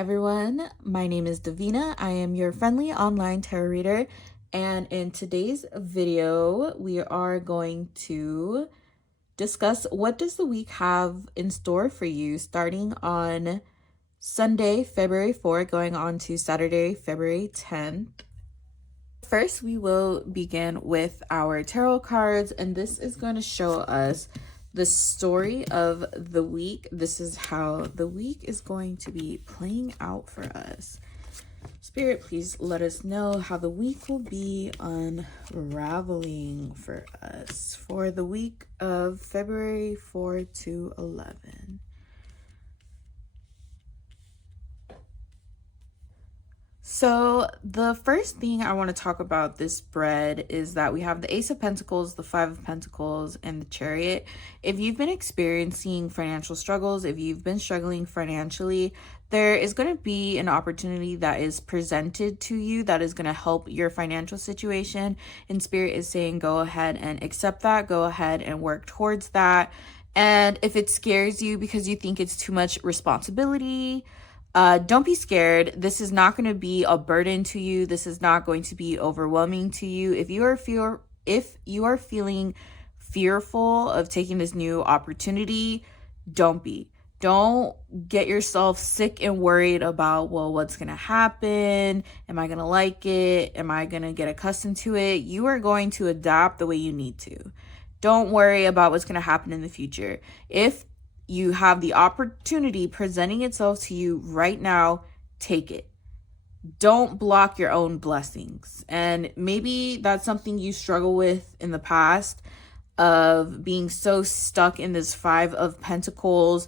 everyone. My name is Divina. I am your friendly online tarot reader, and in today's video, we are going to discuss what does the week have in store for you starting on Sunday, February 4th, going on to Saturday, February 10th. First, we will begin with our tarot cards, and this is going to show us the story of the week. This is how the week is going to be playing out for us. Spirit, please let us know how the week will be unraveling for us for the week of February 4 to 11. So the first thing I want to talk about this spread is that we have the Ace of Pentacles, the Five of Pentacles, and the Chariot. If you've been experiencing financial struggles, if you've been struggling financially, there is going to be an opportunity that is presented to you that is going to help your financial situation. And Spirit is saying, go ahead and accept that. Go ahead and work towards that. And if it scares you because you think it's too much responsibility, don't be scared. This is not going to be a burden to you. This is not going to be overwhelming to you. If you are feeling fearful of taking this new opportunity, don't be. Don't get yourself sick and worried about, well, what's going to happen? Am I going to like it? Am I going to get accustomed to it? You are going to adapt the way you need to. Don't worry about what's going to happen in the future. If you have the opportunity presenting itself to you right now, take it. Don't block your own blessings. And maybe that's something you struggle with in the past, of being so stuck in this Five of Pentacles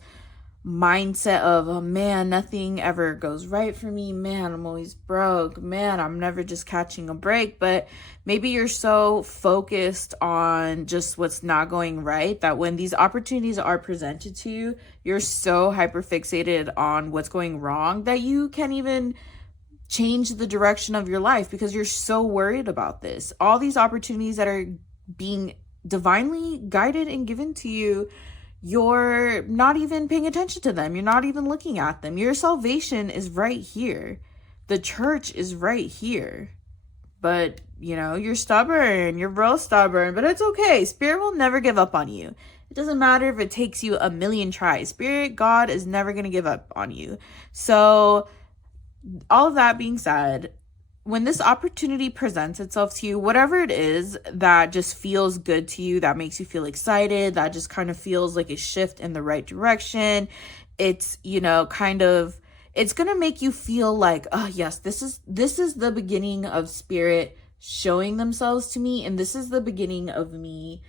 mindset of, oh man, nothing ever goes right for me. Man, I'm always broke. Man, I'm never just catching a break. But maybe you're so focused on just what's not going right that when these opportunities are presented to you, you're so hyper fixated on what's going wrong that you can't even change the direction of your life because you're so worried about this. All these opportunities that are being divinely guided and given to you, you're not even paying attention to them. You're not even looking at them. Your salvation is right here. The church is right here. But, you're stubborn. You're real stubborn. But it's okay. Spirit will never give up on you. It doesn't matter if it takes you a million tries. Spirit, God is never going to give up on you. So, all of that being said, when this opportunity presents itself to you, whatever it is that just feels good to you, that makes you feel excited, that just kind of feels like a shift in the right direction, it's, it's going to make you feel like, oh yes, this is the beginning of Spirit showing themselves to me. And this is the beginning of me.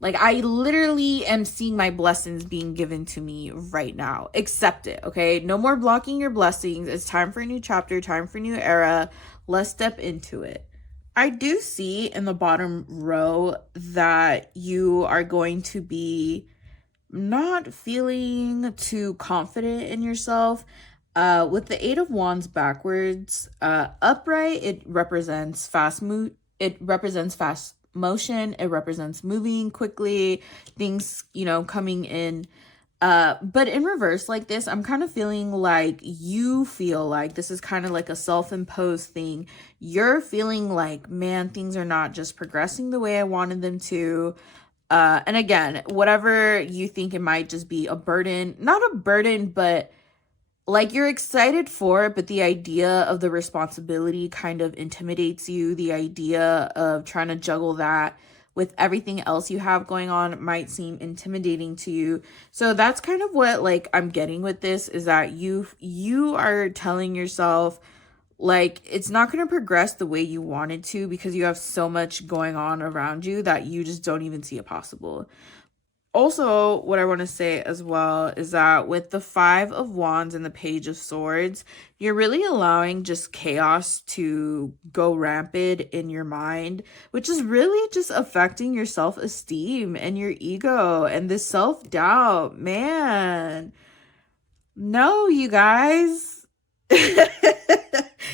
Like, I literally am seeing my blessings being given to me right now. Accept it, okay? No more blocking your blessings. It's time for a new chapter, time for a new era. Let's step into it. I do see in the bottom row that you are going to be not feeling too confident in yourself. With the Eight of Wands backwards, upright, it represents fast motion. It represents moving quickly, things, coming in. But in reverse like this, I'm kind of feeling like you feel like this is kind of like a self-imposed thing. You're feeling like, man, things are not just progressing the way I wanted them to. And again, whatever you think, it might just be a burden, not a burden, but like you're excited for it, but the idea of the responsibility kind of intimidates you. The idea of trying to juggle that with everything else you have going on might seem intimidating to you. So that's kind of what I'm getting with this, is that you are telling yourself it's not going to progress the way you want it to because you have so much going on around you that you just don't even see it possible. Also, what I want to say as well is that with the Five of Wands and the Page of Swords, you're really allowing just chaos to go rampant in your mind, which is really just affecting your self-esteem and your ego and this self-doubt. Man, no, you guys.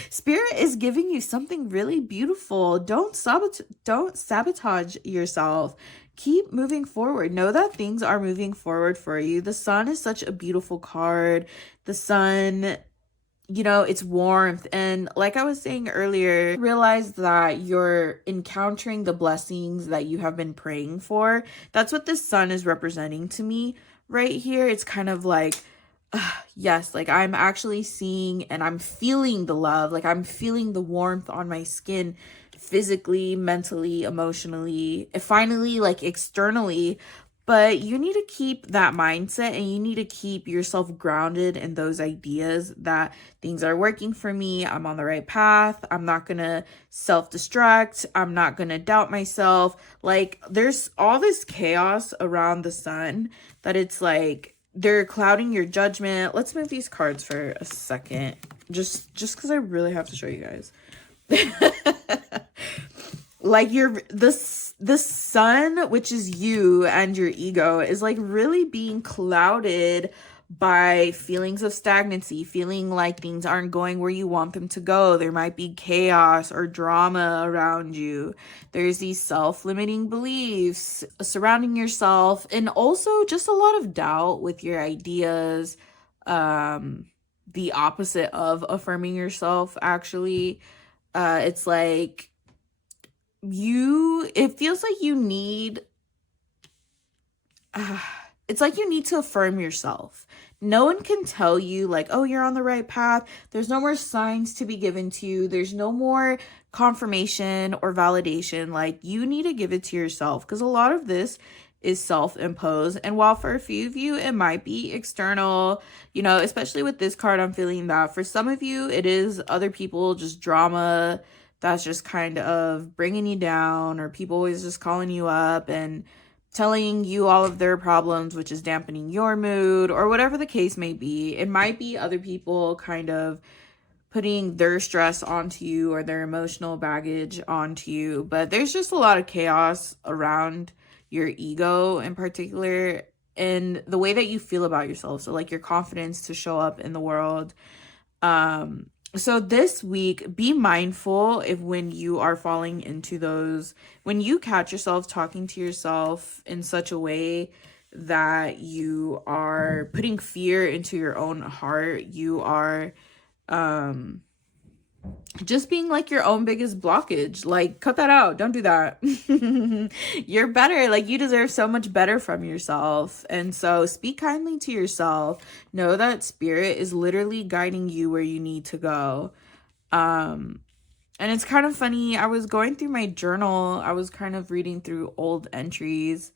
Spirit is giving you something really beautiful. Don't sabotage yourself. Keep moving forward. Know that things are moving forward for you. The Sun is such a beautiful card. The Sun it's warmth. And like I was saying earlier, realize that you're encountering the blessings that you have been praying for. That's what the sun is representing to me right here. It's kind of like, yes, like I'm actually seeing and I'm feeling the love. Like I'm feeling the warmth on my skin physically, mentally, emotionally, and finally, like externally. But you need to keep that mindset and you need to keep yourself grounded in those ideas that things are working for me. I'm on the right path. I'm not going to self-destruct. I'm not going to doubt myself. Like there's all this chaos around the sun that it's like they're clouding your judgment. Let's move these cards for a second. Just cuz I really have to show you guys. Like the sun, which is you and your ego, is like really being clouded by feelings of stagnancy, feeling like things aren't going where you want them to go. There might be chaos or drama around you. There's these self-limiting beliefs surrounding yourself, and also just a lot of doubt with your ideas. The opposite of affirming yourself, actually. It's like it feels like you need it's like you need to affirm yourself. No one can tell you like, oh, you're on the right path. There's no more signs to be given to you. There's no more confirmation or validation. Like you need to give it to yourself, because a lot of this is self-imposed. And while for a few of you it might be external, especially with this card, I'm feeling that for some of you it is other people, just drama that's just kind of bringing you down, or people always just calling you up and telling you all of their problems, which is dampening your mood, or whatever the case may be. It might be other people kind of putting their stress onto you or their emotional baggage onto you. But there's just a lot of chaos around your ego in particular, and the way that you feel about yourself. So like your confidence to show up in the world. So this week, be mindful if when you are falling into those, when you catch yourself talking to yourself in such a way that you are putting fear into your own heart, you are just being like your own biggest blockage. Like, cut that out. Don't do that. You're better. Like, you deserve so much better from yourself. And so speak kindly to yourself. Know that spirit is literally guiding you where you need to go. And it's kind of funny. I was going through my journal. I was kind of reading through old entries.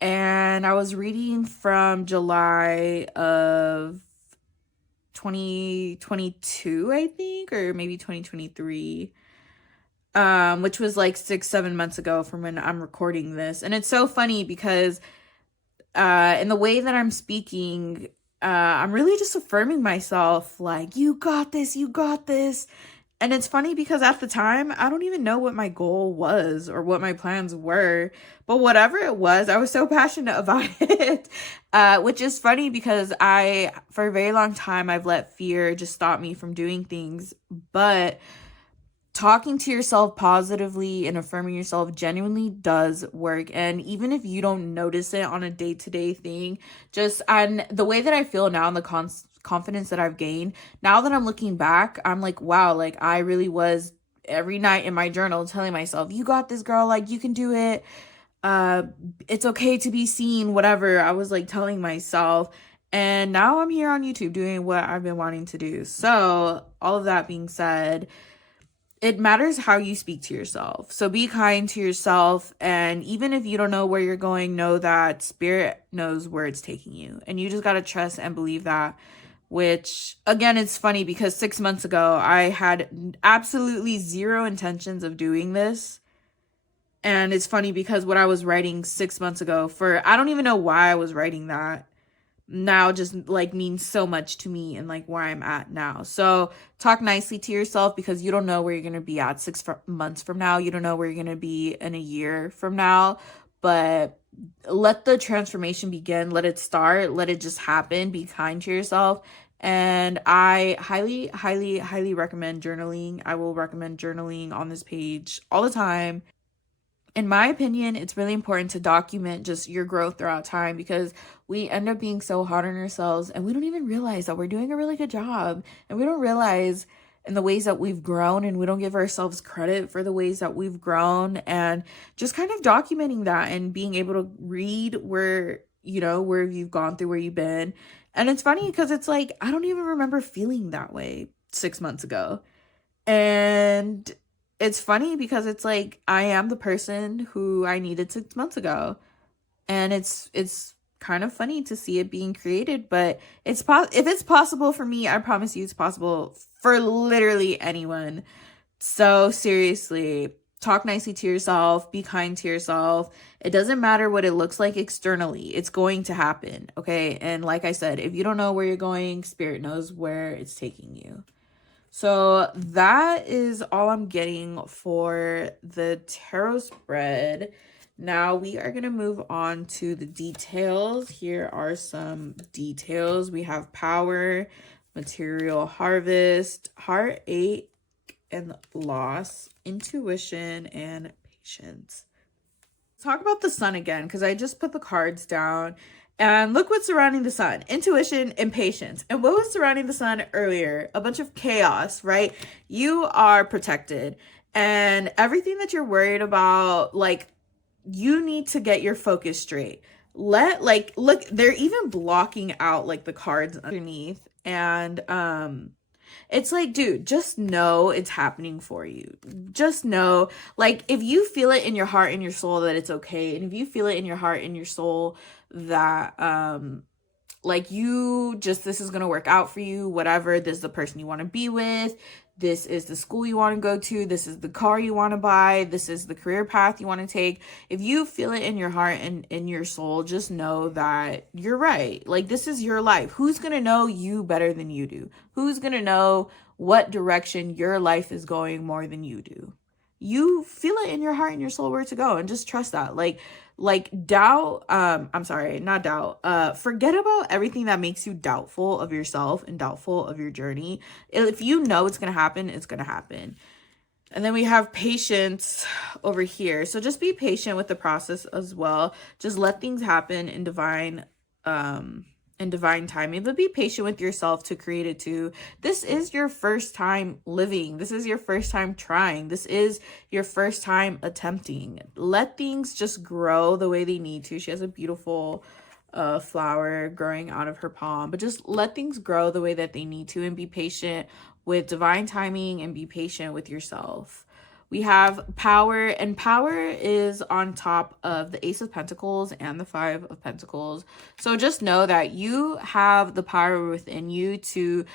And I was reading from July of 2022, I think, or maybe 2023, which was like 6-7 months ago from when I'm recording this. And it's so funny because in the way that I'm speaking, I'm really just affirming myself, like, you got this, you got this. And it's funny because at the time, I don't even know what my goal was or what my plans were. But whatever it was, I was so passionate about it. Which is funny because for a very long time, I've let fear just stop me from doing things. But talking to yourself positively and affirming yourself genuinely does work. And even if you don't notice it on a day-to-day thing, just on the way that I feel now and the confidence that I've gained, now that I'm looking back, I'm like, wow, like I really was every night in my journal telling myself, you got this, girl, like you can do it. It's okay to be seen, whatever. I was like telling myself. And now I'm here on YouTube doing what I've been wanting to do. So all of that being said, it matters how you speak to yourself. So be kind to yourself. And even if you don't know where you're going, know that spirit knows where it's taking you. And you just got to trust and believe that. Which, again, it's funny because 6 months ago, I had absolutely zero intentions of doing this. And it's funny because what I was writing 6 months ago, I don't even know why I was writing that, now just like means so much to me and like where I'm at now. So talk nicely to yourself, because you don't know where you're going to be at 6 months from now. You don't know where you're going to be in a year from now, but let the transformation begin. Let it start. Let it just happen. Be kind to yourself. And I highly, highly, highly recommend journaling. I will recommend journaling on this page all the time. In my opinion, it's really important to document just your growth throughout time, because we end up being so hard on ourselves and we don't even realize that we're doing a really good job. And we don't realize in the ways that we've grown, and we don't give ourselves credit for the ways that we've grown. And just kind of documenting that and being able to read where, where you've gone through, where you've been. And it's funny because it's like, I don't even remember feeling that way 6 months ago. And it's funny because it's like I am the person who I needed 6 months ago. And it's kind of funny to see it being created, but if it's possible for me, I promise you it's possible for literally anyone. So seriously, talk nicely to yourself, be kind to yourself. It doesn't matter what it looks like externally. It's going to happen, okay? And like I said, if you don't know where you're going, Spirit knows where it's taking you. So that is all I'm getting for the tarot spread. Now we are going to move on to the details. Here are some details. We have power, material harvest, heartache and loss, intuition, and patience. Let's talk about the sun again, because I just put the cards down. And look what's surrounding the sun: intuition and patience. And what was surrounding the sun earlier? A bunch of chaos, right? You are protected. And everything that you're worried about, like, you need to get your focus straight. Look, they're even blocking out like the cards underneath. And it's like, dude, just know it's happening for you. Just know, like, if you feel it in your heart and your soul that it's okay, and if you feel it in your heart and your soul that like this is gonna work out for you, whatever, this is the person you want to be with, this is the school you want to go to, this is the car you want to buy, this is the career path you want to take. If you feel it in your heart and in your soul, just know that you're right. Like, this is your life. Who's gonna know you better than you do? Who's gonna know what direction your life is going more than you do? You feel it in your heart and your soul where to go, and just trust that. Like doubt, I'm sorry, not doubt. Forget about everything that makes you doubtful of yourself and doubtful of your journey. If you know it's gonna happen, it's gonna happen. And then we have patience over here. So just be patient with the process as well. Just let things happen in divine timing, but be patient with yourself to create it too. This is your first time living. This is your first time trying. This is your first time attempting. Let things just grow the way they need to. She has a beautiful flower growing out of her palm, but just let things grow the way that they need to, and be patient with divine timing, and be patient with yourself. We have power, and power is on top of the Ace of Pentacles and the Five of Pentacles. So just know that you have the power within you to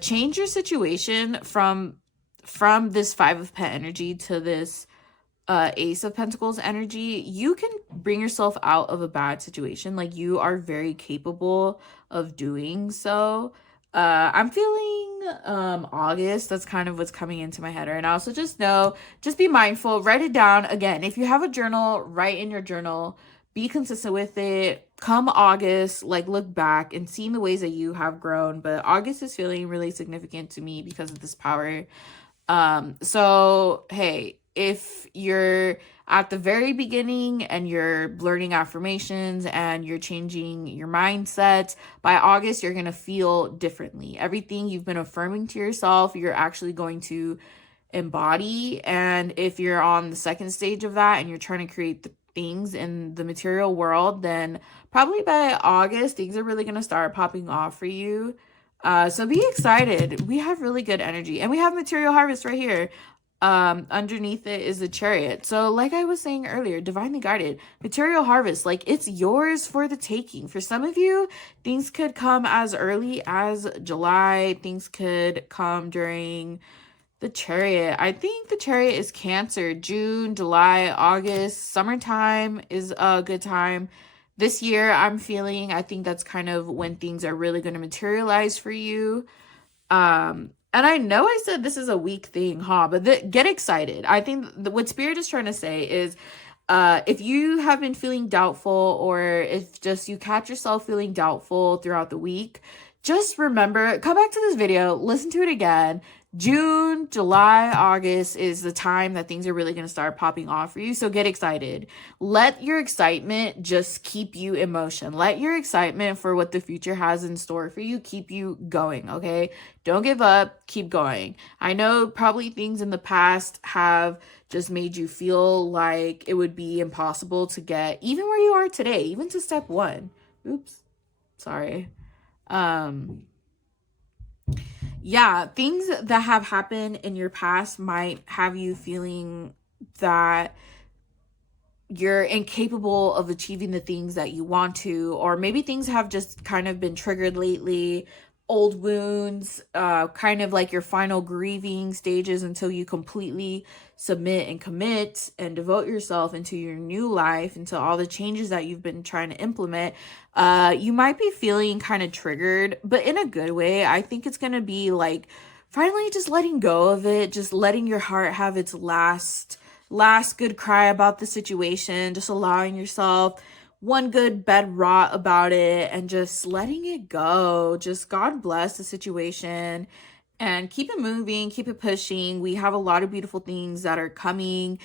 change your situation from this Five of Pent energy to this Ace of Pentacles energy. You can bring yourself out of a bad situation. Like, you are very capable of doing so. I'm feeling August. That's kind of what's coming into my head right now. So just know, just be mindful, write it down. Again, if you have a journal, write in your journal, be consistent with it. Come August, like, look back and see the ways that you have grown. But August is feeling really significant to me because of this power. So hey, if you're at the very beginning and you're learning affirmations and you're changing your mindset, by August, you're going to feel differently. Everything you've been affirming to yourself, you're actually going to embody. And if you're on the second stage of that and you're trying to create the things in the material world, then probably by August, things are really going to start popping off for you. So be excited. We have really good energy, and we have material harvest right here. Underneath it is the Chariot. So like I was saying earlier, divinely guided, material harvest, like, it's yours for the taking. For some of you, things could come as early as July. Things could come during the Chariot. I think the Chariot is Cancer. June, July, August, summertime is a good time. This year, I think that's kind of when things are really going to materialize for you. And I know I said this is a week thing, but get excited. I think what Spirit is trying to say is, if you have been feeling doubtful, or if just you catch yourself feeling doubtful throughout the week, just remember, come back to this video, listen to it again, June, July, August is the time that things are really going to start popping off for you. So get excited. Let your excitement just keep you in motion. Let your excitement for what the future has in store for you keep you going, okay? Don't give up. Keep going. I know probably things in the past have just made you feel like it would be impossible to get even where you are today, even to step one. Oops. Sorry. Yeah, things that have happened in your past might have you feeling that you're incapable of achieving the things that you want to, or maybe things have just kind of been triggered lately, old wounds, kind of like your final grieving stages until you completely submit and commit and devote yourself into your new life, into all the changes that you've been trying to implement. You might be feeling kind of triggered, but in a good way. I think it's going to be like finally just letting go of it, just letting your heart have its last good cry about the situation, just allowing yourself one good bed rot about it and just letting it go. Just God bless the situation and keep it moving, keep it pushing. We have a lot of beautiful things that are coming.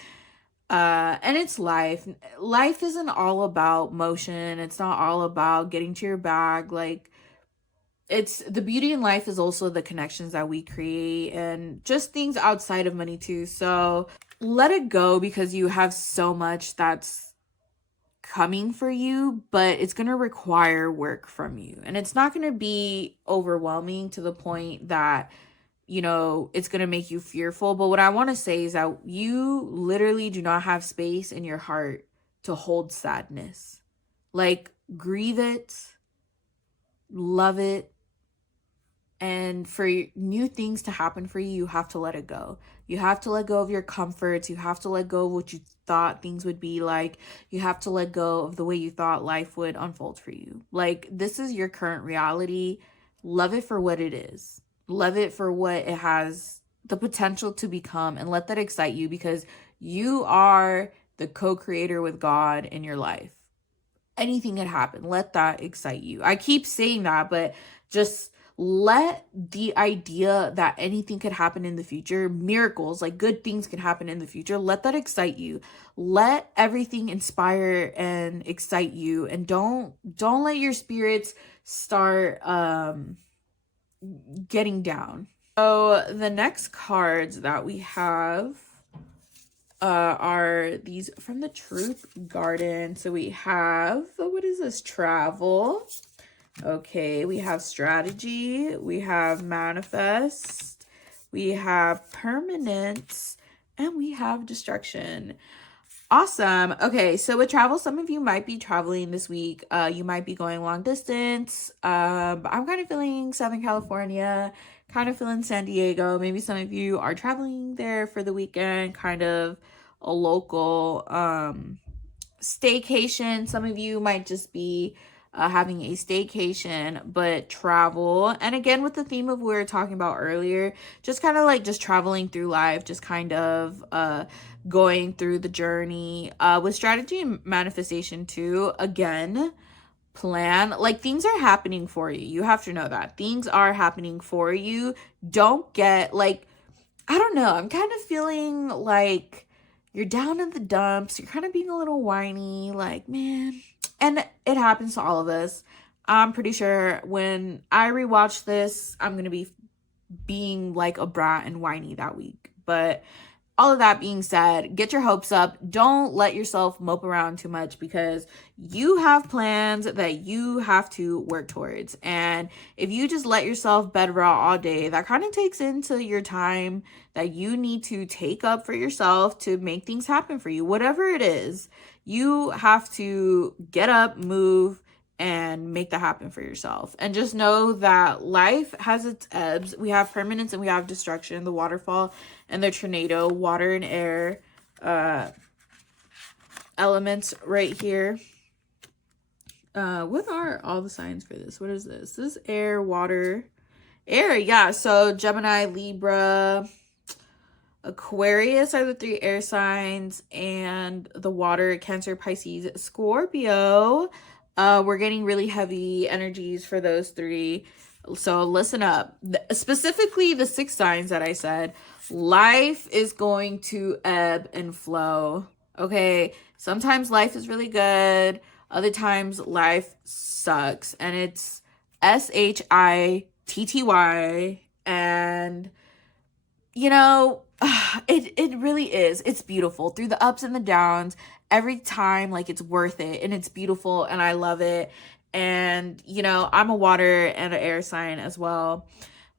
And it's life isn't all about motion. It's not all about getting to your bag. Like, it's the beauty in life is also the connections that we create and just things outside of money too. So let it go, because you have so much that's coming for you, but it's going to require work from you, and it's not going to be overwhelming to the point that it's going to make you fearful. But what I want to say is that you literally do not have space in your heart to hold sadness. Like, grieve it, love it, and for new things to happen for you, you have to let it go. You have to let go of your comforts. You have to let go of what you thought things would be like. You have to let go of the way you thought life would unfold for you. Like, this is your current reality. Love it for what it is. Love it for what it has the potential to become, and let that excite you, because you are the co-creator with God in your life. Anything could happen. Let that excite you. I keep saying that, but just let the idea that anything could happen in the future, miracles, like good things can happen in the future, let that excite you. Let everything inspire and excite you, and don't let your spirits start getting down. So the next cards that we have are these from the Truth Garden. So we have, what is this? Travel. Okay, we have strategy, we have manifest, we have permanence, and we have destruction. Awesome. Okay, so with travel, some of you might be traveling this week. You might be going long distance. I'm kind of feeling Southern California, kind of feeling San Diego. Maybe some of you are traveling there for the weekend, kind of a local staycation. Some of you might just be having a staycation, but travel. And again, with the theme of what we were talking about earlier, just kind of like just traveling through life, just kind of going through the journey. With strategy and manifestation too, again, plan. Like, things are happening for you. You have to know that things are happening for you. Don't get like, I don't know, I'm kind of feeling like you're down in the dumps. You're kind of being a little whiny, like, man. And it happens to all of us. I'm pretty sure when I rewatch this, I'm going to be being like a brat and whiny that week. But all of that being said, get your hopes up. Don't let yourself mope around too much, because you have plans that you have to work towards. And if you just let yourself bed rot all day, that kind of takes into your time that you need to take up for yourself to make things happen for you. Whatever it is, you have to get up, move, and make that happen for yourself. And just know that life has its ebbs. We have permanence and we have destruction, the waterfall and the tornado, water and air elements right here. What are all the signs for this? What is this? This is air, water, air. Yeah, so Gemini, Libra, Aquarius are the 3 air signs, and the water, Cancer, Pisces, Scorpio. We're getting really heavy energies for those 3. So listen up. Specifically, the 6 signs that I said, life is going to ebb and flow. Okay. Sometimes life is really good. Other times life sucks. And it's SHITTY. And, you know, it really is. It's beautiful through the ups and the downs. Every time, like, it's worth it and it's beautiful and I love it. And, I'm a water and an air sign as well.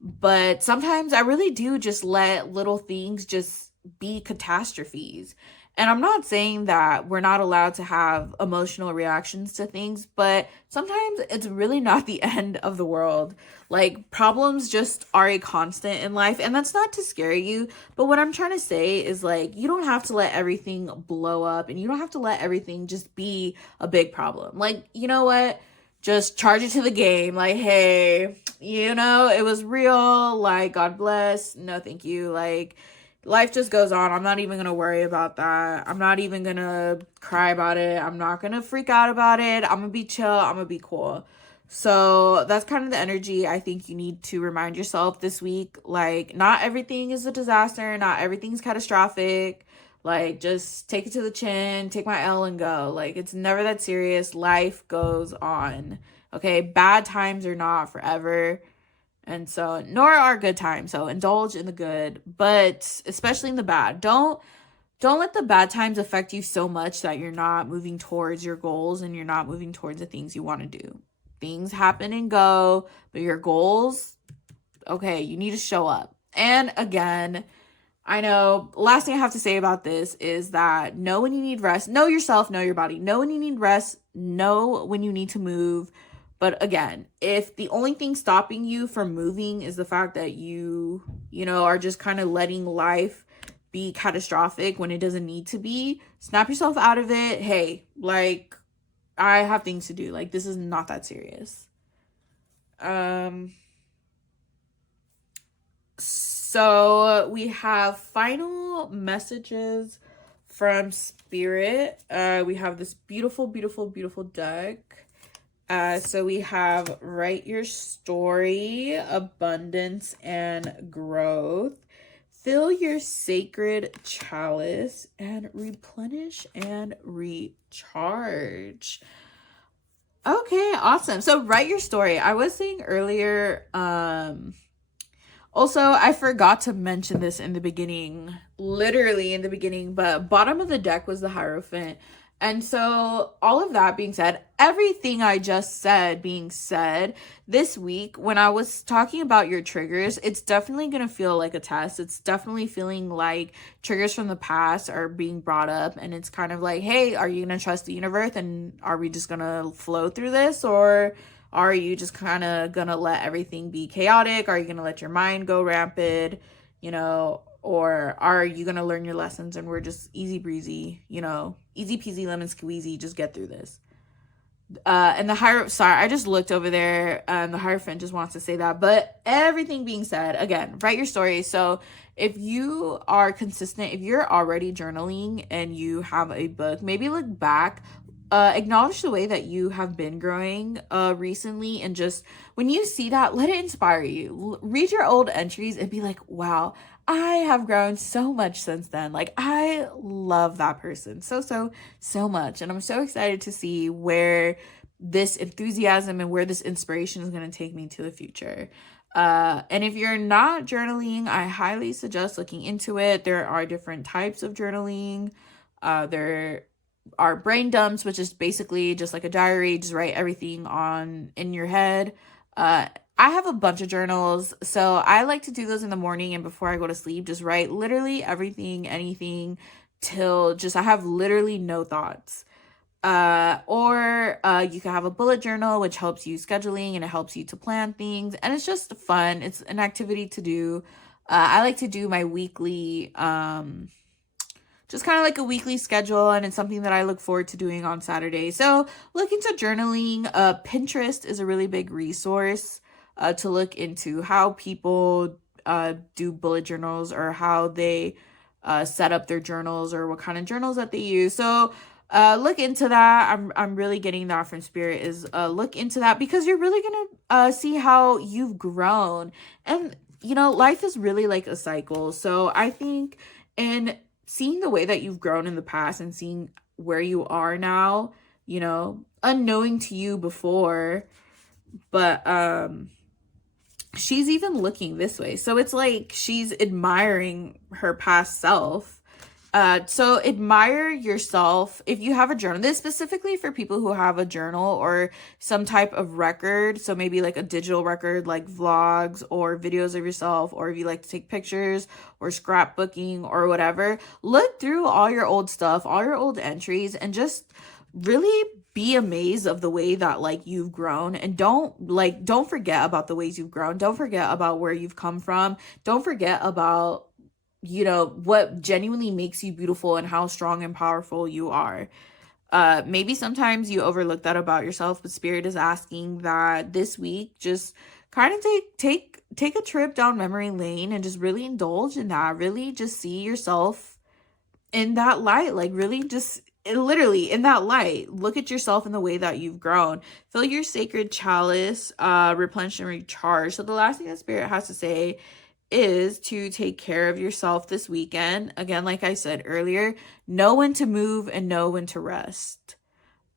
But sometimes I really do just let little things just be catastrophes. And I'm not saying that we're not allowed to have emotional reactions to things, but sometimes it's really not the end of the world. Like, problems just are a constant in life, and that's not to scare you. But what I'm trying to say is, like, you don't have to let everything blow up, and you don't have to let everything just be a big problem. Like, you know what? Just charge it to the game. Like, hey, it was real. Like, God bless. No, thank you. Like, life just goes on. I'm not even going to worry about that. I'm not even going to cry about it. I'm not going to freak out about it. I'm going to be chill. I'm going to be cool. So that's kind of the energy I think you need to remind yourself this week. Like, not everything is a disaster. Not everything's catastrophic. Like, just take it to the chin, take my L and go. Like, it's never that serious. Life goes on. Okay? Bad times are not forever. And so, nor are good times. So indulge in the good, but especially in the bad. Don't let the bad times affect you so much that you're not moving towards your goals and you're not moving towards the things you want to do. Things happen and go, but your goals, okay, you need to show up. And again, I know, last thing I have to say about this is that know when you need rest. Know yourself, know your body. Know when you need rest. Know when you need to move. But again, if the only thing stopping you from moving is the fact that you are just kind of letting life be catastrophic when it doesn't need to be, snap yourself out of it. Hey, like, I have things to do. Like, this is not that serious. So we have final messages from Spirit. We have this beautiful, beautiful, beautiful deck. So we have write your story, abundance, and growth. Fill your sacred chalice and replenish and recharge. Okay, awesome. So write your story. I was saying earlier, also, I forgot to mention this in the beginning, literally in the beginning, but bottom of the deck was the Hierophant. And so all of that being said, everything I just said being said, this week when I was talking about your triggers, it's definitely going to feel like a test. It's definitely feeling like triggers from the past are being brought up, and it's kind of like, hey, are you going to trust the universe and are we just going to flow through this, or are you just kind of going to let everything be chaotic? Are you going to let your mind go rampant, or are you going to learn your lessons and we're just easy breezy, easy peasy lemon squeezy, just get through this. And the Hierophant, sorry, I just looked over there, and the Hierophant just wants to say that. But everything being said, again, write your story. So if you are consistent, if you're already journaling and you have a book, maybe look back, acknowledge the way that you have been growing recently, and just when you see that, let it inspire you. Read your old entries and be like, wow, I have grown so much since then. Like, I love that person so much. And I'm so excited to see where this enthusiasm and where this inspiration is going to take me to the future. And if you're not journaling, I highly suggest looking into it. There are different types of journaling. There are brain dumps, which is basically just like a diary. Just write everything on in your head. I have a bunch of journals, so I like to do those in the morning and before I go to sleep. Just write literally everything, anything, till just I have literally no thoughts. Or you can have a bullet journal, which helps you scheduling and it helps you to plan things, and it's just fun. It's an activity to do. I like to do my weekly, just kind of like a weekly schedule, and it's something that I look forward to doing on Saturday. So look into journaling. Pinterest is a really big resource to look into how people do bullet journals, or how they set up their journals, or what kind of journals that they use. So Look into that. I'm really getting that from spirit, is look into that, because you're really gonna see how you've grown. And life is really like a cycle. So I think in seeing the way that you've grown in the past and seeing where you are now, unknowing to you before, but she's even looking this way. So it's like she's admiring her past self. So admire yourself. If you have a journal, this specifically for people who have a journal or some type of record. So maybe like a digital record, like vlogs or videos of yourself, or if you like to take pictures or scrapbooking or whatever, look through all your old stuff, all your old entries, and just really be amazed of the way that like you've grown. And don't forget about the ways you've grown. Don't forget about where you've come from. Don't forget about what genuinely makes you beautiful and how strong and powerful you are. Maybe sometimes you overlook that about yourself, but spirit is asking that this week just kind of take a trip down memory lane and just really indulge in that. Really just see yourself in that light. Like really just literally in that light. Look at yourself in the way that you've grown. Fill your sacred chalice, replenish and recharge. So the last thing that spirit has to say is to take care of yourself this weekend. Again, like I said earlier, know when to move and know when to rest.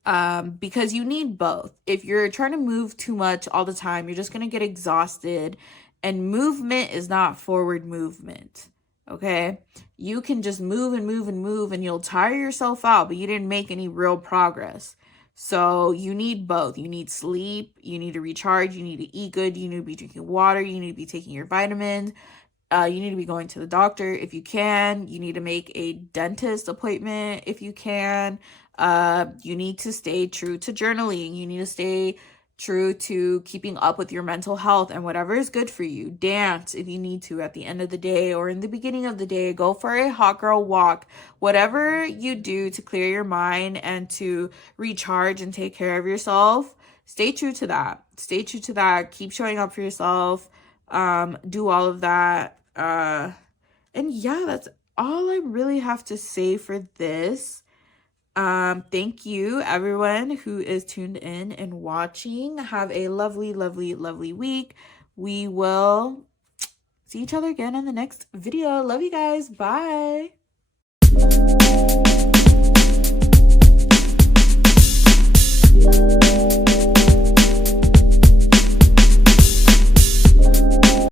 Because you need both. If you're trying to move too much all the time, you're just going to get exhausted, and movement is not forward movement. Okay? You can just move and move and move and you'll tire yourself out, but you didn't make any real progress. So you need both. You need sleep, you need to recharge, you need to eat good, you need to be drinking water, you need to be taking your vitamins, you need to be going to the doctor if you can, you need to make a dentist appointment if you can, you need to stay true to journaling, you need to stay true to keeping up with your mental health and whatever is good for you. Dance if you need to at the end of the day or in the beginning of the day. Go for a hot girl walk. Whatever you do to clear your mind and to recharge and take care of yourself, stay true to that. Stay true to that. Keep showing up for yourself. Do all of that. And yeah, that's all I really have to say for this. Thank you everyone who is tuned in and watching. Have a lovely, lovely, lovely week. We will see each other again in the next video. Love you guys. Bye.